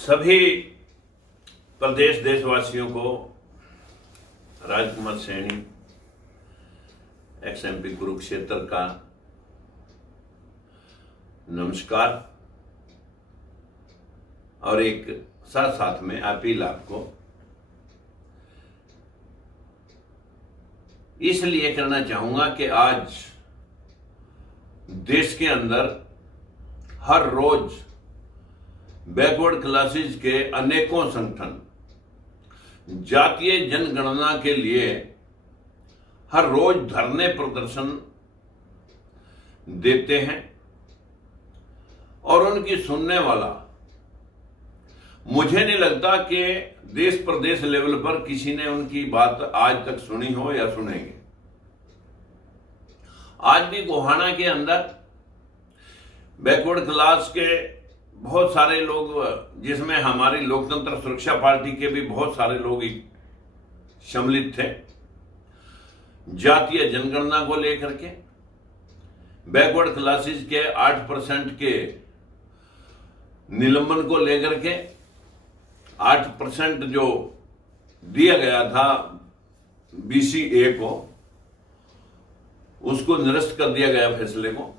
सभी प्रदेश देशवासियों को राजकुमार सैनी XMP कुरुक्षेत्र का नमस्कार और एक साथ साथ में अपील आपको इसलिए करना चाहूंगा कि आज देश के अंदर हर रोज बैकवर्ड क्लासेस के अनेकों संगठन जातीय जनगणना के लिए हर रोज धरने प्रदर्शन देते हैं और उनकी सुनने वाला मुझे नहीं लगता कि देश प्रदेश लेवल पर किसी ने उनकी बात आज तक सुनी हो या सुनेंगे। आज भी गोहाना के अंदर बैकवर्ड क्लास के बहुत सारे लोग, जिसमें हमारी लोकतंत्र सुरक्षा पार्टी के भी बहुत सारे लोग सम्मिलित थे, जातीय जनगणना को लेकर के बैकवर्ड क्लासेस के 8% के निलंबन को लेकर के 8% जो दिया गया था BCA को, उसको निरस्त कर दिया गया फैसले को।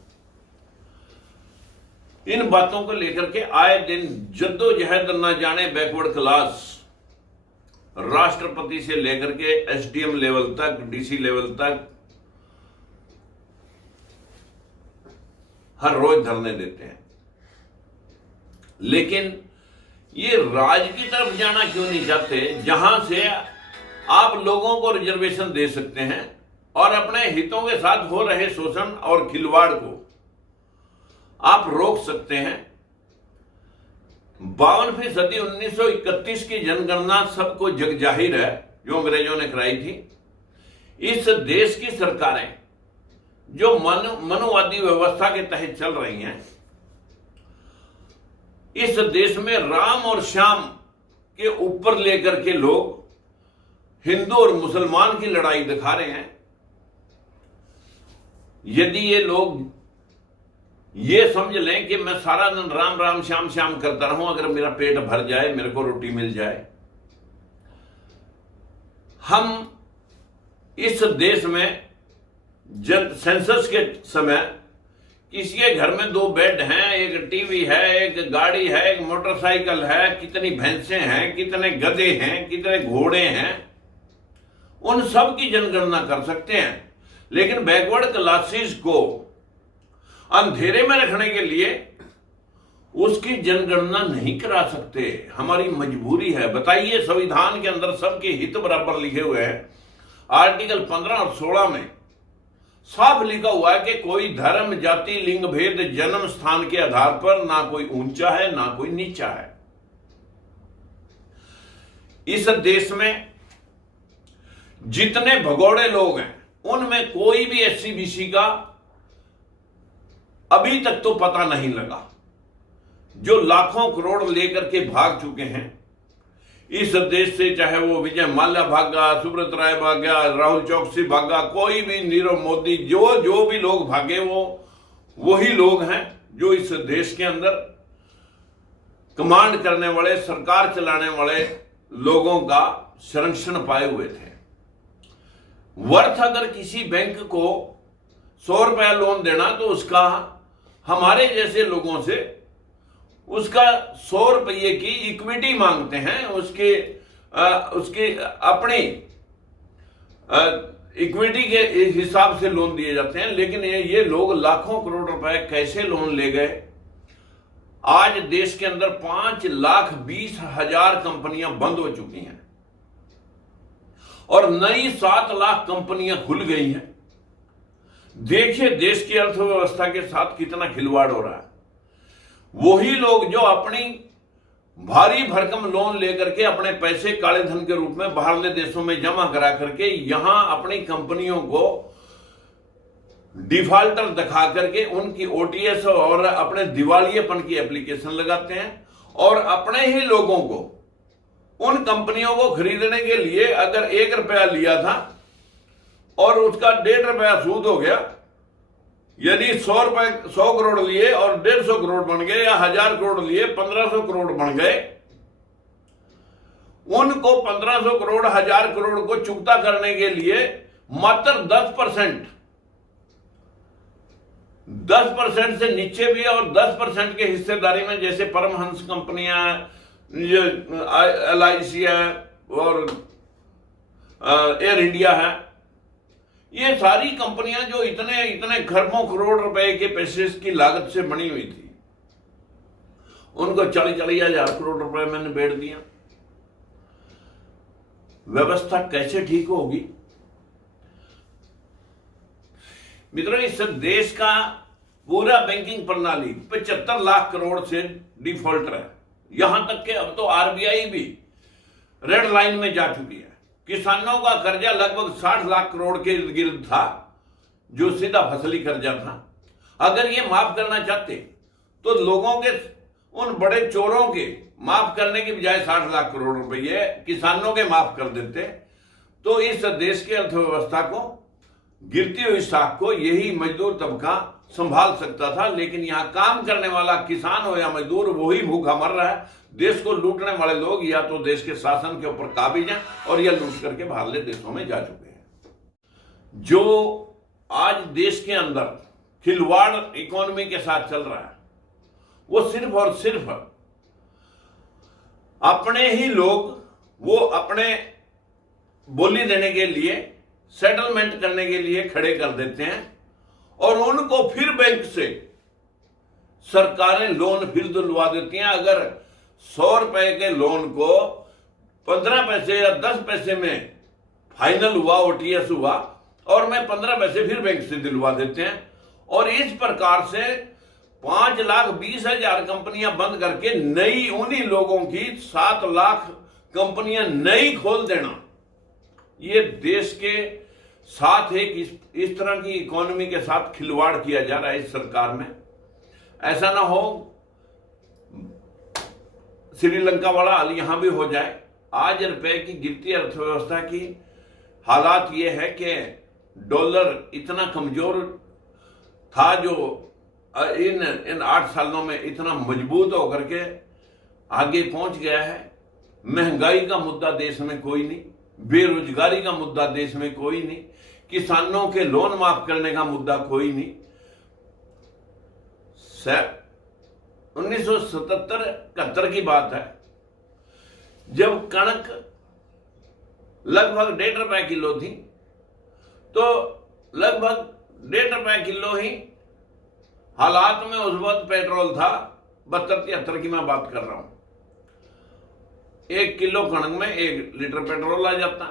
इन बातों को लेकर के आए दिन जद्दोजहद न जाने बैकवर्ड क्लास राष्ट्रपति से लेकर के SDM लेवल तक, DC लेवल तक हर रोज धरने देते हैं, लेकिन ये राज की तरफ जाना क्यों नहीं चाहते, जहां से आप लोगों को रिजर्वेशन दे सकते हैं और अपने हितों के साथ हो रहे शोषण और खिलवाड़ को आप रोक सकते हैं। 52वीं सदी 1931 की जनगणना सबको जग जाहिर है, जो अंग्रेजों ने कराई थी। इस देश की सरकारें जो मनुवादी व्यवस्था के तहत चल रही हैं, इस देश में राम और श्याम के ऊपर लेकर के लोग हिंदू और मुसलमान की लड़ाई दिखा रहे हैं। यदि ये लोग ये समझ लें कि मैं सारा दिन राम राम श्याम श्याम करता रहूं, अगर मेरा पेट भर जाए, मेरे को रोटी मिल जाए। हम इस देश में सेंसस के समय किसी के घर में 2 बेड हैं, एक टीवी है, एक गाड़ी है, एक मोटरसाइकिल है, कितनी भैंसें हैं, कितने गधे हैं, कितने घोड़े हैं, उन सब की जनगणना कर सकते हैं। लेकिन बैकवर्ड क्लासेस को अंधेरे में रखने के लिए उसकी जनगणना नहीं करा सकते। हमारी मजबूरी है। बताइए, संविधान के अंदर सबके हित बराबर लिखे हुए हैं। आर्टिकल 15 और 16 में साफ लिखा हुआ है कि कोई धर्म, जाति, लिंग भेद, जन्म स्थान के आधार पर ना कोई ऊंचा है ना कोई नीचा है। इस देश में जितने भगोड़े लोग हैं, उनमें कोई भी SC BC का अभी तक तो पता नहीं लगा। जो लाखों करोड़ लेकर के भाग चुके हैं इस देश से, चाहे वो विजय माल्या भागा, सुब्रत राय भागा, राहुल चौकसी भागा, कोई भी नीरव मोदी, जो भी लोग भागे, वो वही लोग हैं जो इस देश के अंदर कमांड करने वाले, सरकार चलाने वाले लोगों का संरक्षण पाए हुए थे। वर्थ अगर किसी बैंक को 100 रुपया लोन देना, तो उसका हमारे जैसे लोगों से उसका 100 रुपये की इक्विटी मांगते हैं, उसके अपनी इक्विटी के हिसाब से लोन दिए जाते हैं। लेकिन ये लोग लाखों करोड़ रुपए कैसे लोन ले गए। आज देश के अंदर 5,20,000 कंपनियां बंद हो चुकी हैं और नई 7 लाख कंपनियां खुल गई हैं। देखिए देश की अर्थव्यवस्था के साथ कितना खिलवाड़ हो रहा है। वही लोग जो अपनी भारी भरकम लोन लेकर के अपने पैसे काले धन के रूप में बाहरले देशों में जमा करा करके यहां अपनी कंपनियों को डिफॉल्टर दिखा करके उनकी OTS और अपने दिवालियेपन की एप्लीकेशन लगाते हैं और अपने ही लोगों को, उन कंपनियों को खरीदने के लिए अगर 1 रुपया लिया था और उसका 1.5 रुपया सूद हो गया, यदि 100 करोड़ लिए और 150 करोड़ बन गए, या 1000 करोड़ लिए 1500 करोड़ बन गए, उनको 1500 करोड़ 1000 करोड़ को चुकता करने के लिए मात्र 10% से नीचे भी और 10% के हिस्सेदारी में, जैसे परमहंस कंपनियां, LIC है और एयर इंडिया है, ये सारी कंपनियां जो इतने इतने खरबों करोड़ रुपए के पैसे की लागत से बनी हुई थी, उनको 40-40 हजार करोड़ रुपए मैंने बेच दिया। व्यवस्था कैसे ठीक होगी मित्रों? इस देश का पूरा बैंकिंग प्रणाली 75 लाख करोड़ से डिफॉल्टर है। यहां तक कि अब तो RBI भी रेड लाइन में जा चुकी है। किसानों का कर्जा लगभग 60 लाख करोड़ के इर्द गिर्द था, जो सीधा फसली कर्जा था। अगर ये माफ करना चाहते तो लोगों के, उन बड़े चोरों के माफ करने की बजाय 60 लाख करोड़ रुपए किसानों के माफ कर देते, तो इस देश की अर्थव्यवस्था को, गिरती हुई साख को यही मजदूर तबका संभाल सकता था। लेकिन यहां काम करने वाला किसान हो या मजदूर, वही भूखा मर रहा है। देश को लूटने वाले लोग या तो देश के शासन के ऊपर काबिज हैं और या लूट करके बाहरले देशों में जा चुके हैं। जो आज देश के अंदर खिलवाड़ इकोनॉमी के साथ चल रहा है, वो सिर्फ और सिर्फ अपने ही लोग, वो अपने बोली देने के लिए, सेटलमेंट करने के लिए खड़े कर देते हैं और उनको फिर बैंक से सरकारें लोन फिर दिलवा देती हैं। अगर 100 रुपए के लोन को 15 पैसे या 10 पैसे में फाइनल हुआ, OTS हुआ, और मैं 15 पैसे फिर बैंक से दिलवा देते हैं। और इस प्रकार से 5,20,000 कंपनियां बंद करके नई उन्हीं लोगों की 7 लाख कंपनियां नई खोल देना, ये देश के साथ एक इस तरह की इकोनॉमी के साथ खिलवाड़ किया जा रहा है इस सरकार में। ऐसा ना हो श्रीलंका वाला हाल यहां भी हो जाए। आज रुपए की गिरती अर्थव्यवस्था की हालात ये है कि डॉलर इतना कमजोर था, जो इन 8 सालों में इतना मजबूत होकर के आगे पहुंच गया है। महंगाई का मुद्दा देश में कोई नहीं, बेरोजगारी का मुद्दा देश में कोई नहीं, किसानों के लोन माफ करने का मुद्दा कोई नहीं। 1977-71 की बात है, जब कणक लगभग 1.5 रुपए किलो थी, तो लगभग 1.5 रुपए किलो ही हालात में उस वक्त पेट्रोल था। 72-73 की मैं बात कर रहा हूं। 1 किलो कणक में 1 लीटर पेट्रोल आ जाता,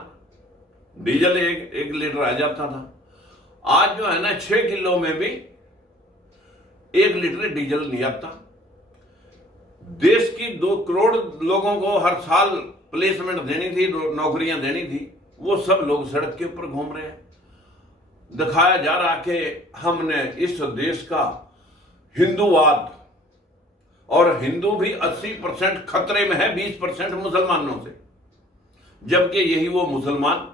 डीजल 1 लीटर आ जाता था। आज जो है ना, 6 किलो में भी 1 लीटर डीजल नहीं आता। देश की 2 करोड़ लोगों को हर साल प्लेसमेंट देनी थी, नौकरियां देनी थी, वो सब लोग सड़क के ऊपर घूम रहे हैं। दिखाया जा रहा कि हमने इस देश का हिंदूवाद, और हिंदू भी 80% खतरे में है 20% मुसलमानों से, जबकि यही वो मुसलमान,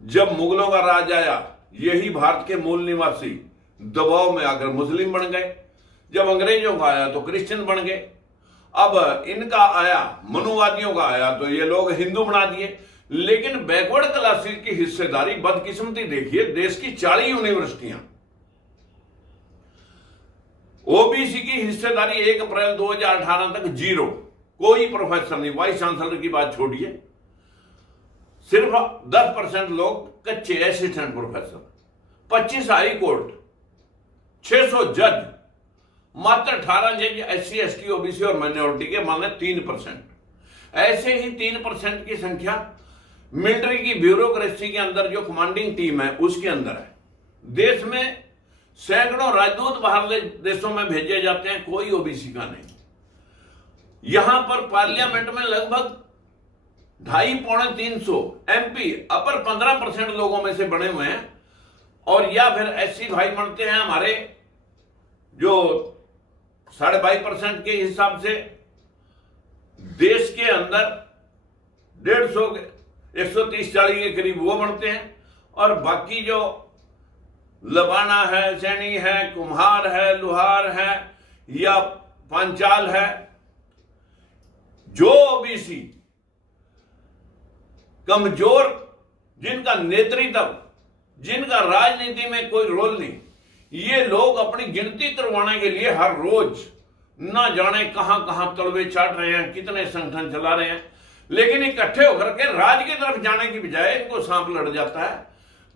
जब मुगलों का राज आया, यही भारत के मूल निवासी दबाव में आकर मुस्लिम बन गए। जब अंग्रेजों का आया तो क्रिश्चियन बन गए। अब इनका आया, मनुवादियों का आया, तो ये लोग हिंदू बना दिए। लेकिन बैकवर्ड क्लासेस की हिस्सेदारी, बदकिस्मती देखिए, देश की 40 यूनिवर्सिटियां, ओबीसी की हिस्सेदारी 1 अप्रैल 2018 तक 0, कोई प्रोफेसर नहीं। वाइस चांसलर की बात छोड़िए, सिर्फ 10% लोग कच्चे असिस्टेंट प्रोफेसर, 25 हाई कोर्ट, 600 जज, मात्र 18 जज SC ST OBC और माइनॉरिटी के, माने 3%। ऐसे ही 3% की संख्या मिलिट्री की ब्यूरोक्रेसी के अंदर, जो कमांडिंग टीम है, उसके अंदर है। देश में सैकड़ों राजदूत बाहर देशों में भेजे जाते हैं, कोई ओबीसी का नहीं। यहां पर पार्लियामेंट में लगभग 250-300 MP अपर 15% लोगों में से बने हुए हैं, और या फिर SC भाई बनते हैं हमारे, जो 22.5% के हिसाब से देश के अंदर 150, 130-140 के करीब वो बनते हैं, और बाकी जो लबाना है, सैनी है, कुम्हार है, लुहार है या पांचाल है, जो ओबीसी कमजोर, जिनका नेतृत्व, जिनका राजनीति में कोई रोल नहीं, ये लोग अपनी गिनती करवाने के लिए हर रोज ना जाने कहां कहां तलवे चाट रहे हैं, कितने संगठन चला रहे हैं, लेकिन इकट्ठे होकर के राज की तरफ जाने की बजाय इनको सांप लड़ जाता है।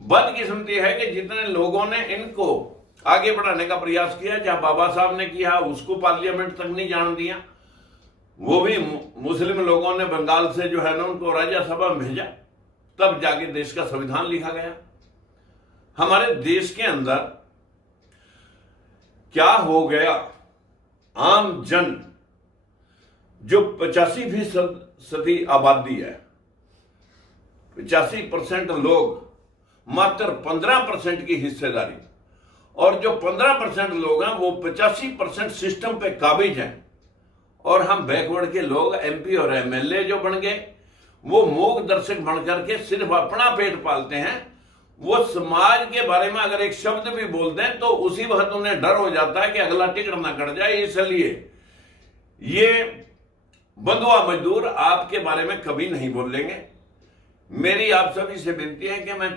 बदकिस्मती है कि जितने लोगों ने इनको आगे बढ़ाने का प्रयास किया, जहां बाबा साहब ने किया, उसको पार्लियामेंट तक नहीं जाने दिया। वो भी मुस्लिम लोगों ने बंगाल से जो है ना उनको राज्यसभा में भेजा, तब जाके देश का संविधान लिखा गया। हमारे देश के अंदर क्या हो गया, आम जन जो 85% आबादी है, 85% लोग, मात्र 15% की हिस्सेदारी, और जो 15% लोग हैं वो 85% सिस्टम पे काबिज हैं, और हम बैकवर्ड के लोग एमपी और एमएलए जो बन गए, वो मूक दर्शक बन करके सिर्फ अपना पेट पालते हैं। वो समाज के बारे में अगर एक शब्द भी बोल दें तो उसी वक्त उन्हें डर हो जाता है कि अगला टिकट ना कट जाए, इसलिए ये बंधुआ मजदूर आपके बारे में कभी नहीं बोलेंगे। मेरी आप सभी से विनती है कि मैं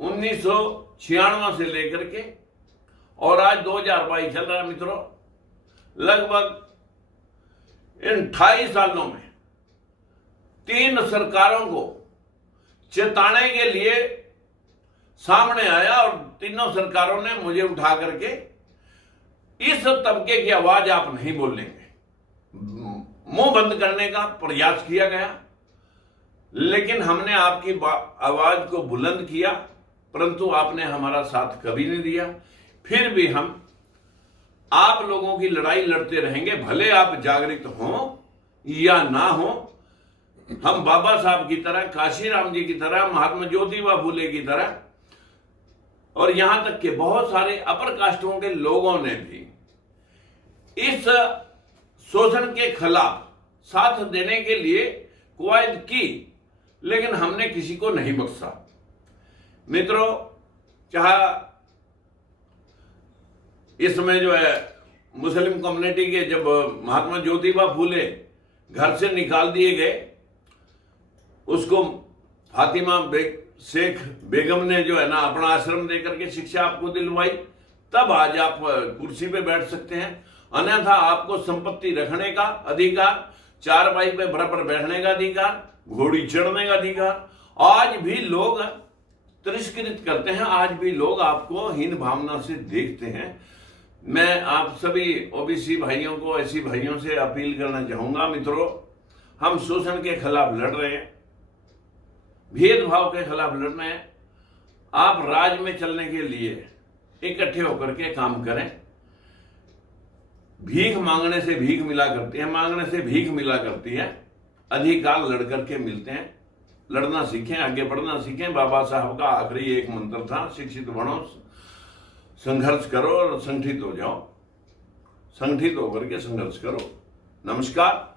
1996 से लेकर के और आज 2022 चल रहा है मित्रों, लगभग इन 28 सालों में 3 सरकारों को चेताने के लिए सामने आया, और तीनों सरकारों ने मुझे उठा करके इस तबके की आवाज आप नहीं बोलेंगे, मुंह बंद करने का प्रयास किया गया, लेकिन हमने आपकी आवाज को बुलंद किया, परंतु आपने हमारा साथ कभी नहीं दिया। फिर भी हम आप लोगों की लड़ाई लड़ते रहेंगे, भले आप जागृत हों या ना हो। हम बाबा साहब की तरह, काशीराम जी की तरह, महात्मा ज्योतिबा फूले की तरह, और यहां तक कि बहुत सारे अपर कास्टों के लोगों ने भी इस शोषण के खिलाफ साथ देने के लिए कवायद की, लेकिन हमने किसी को नहीं बख्शा। मित्रों, चाहे इसमें जो है मुस्लिम कम्युनिटी के, जब महात्मा ज्योतिबा फूले घर से निकाल दिए गए, उसको फातिमा शेख बेगम ने जो है ना अपना आश्रम देकर के शिक्षा आपको दिलवाई, तब आज आप कुर्सी पे बैठ सकते हैं। अन्यथा आपको संपत्ति रखने का अधिकार, 4 भाई पे बराबर बैठने का अधिकार, घोड़ी चढ़ने का अधिकार, आज भी लोग तिरस्कृत करते हैं, आज भी लोग आपको हीन भावना से देखते हैं। मैं आप सभी ओबीसी भाइयों को, ऐसी भाइयों से अपील करना चाहूंगा, मित्रों, हम शोषण के खिलाफ लड़ रहे हैं, भेदभाव के खिलाफ लड़ रहे हैं। आप राज में चलने के लिए इकट्ठे होकर के काम करें। भीख मांगने से भीख मिला करती है, मांगने से भीख मिला करती है। अधिकार लड़ करके मिलते हैं। लड़ना सीखें, आगे बढ़ना सीखें। बाबा साहब का आखिरी एक मंत्र था, शिक्षित बनो, संघर्ष करो और संगठित हो जाओ। संगठित होकर के संघर्ष करो। नमस्कार।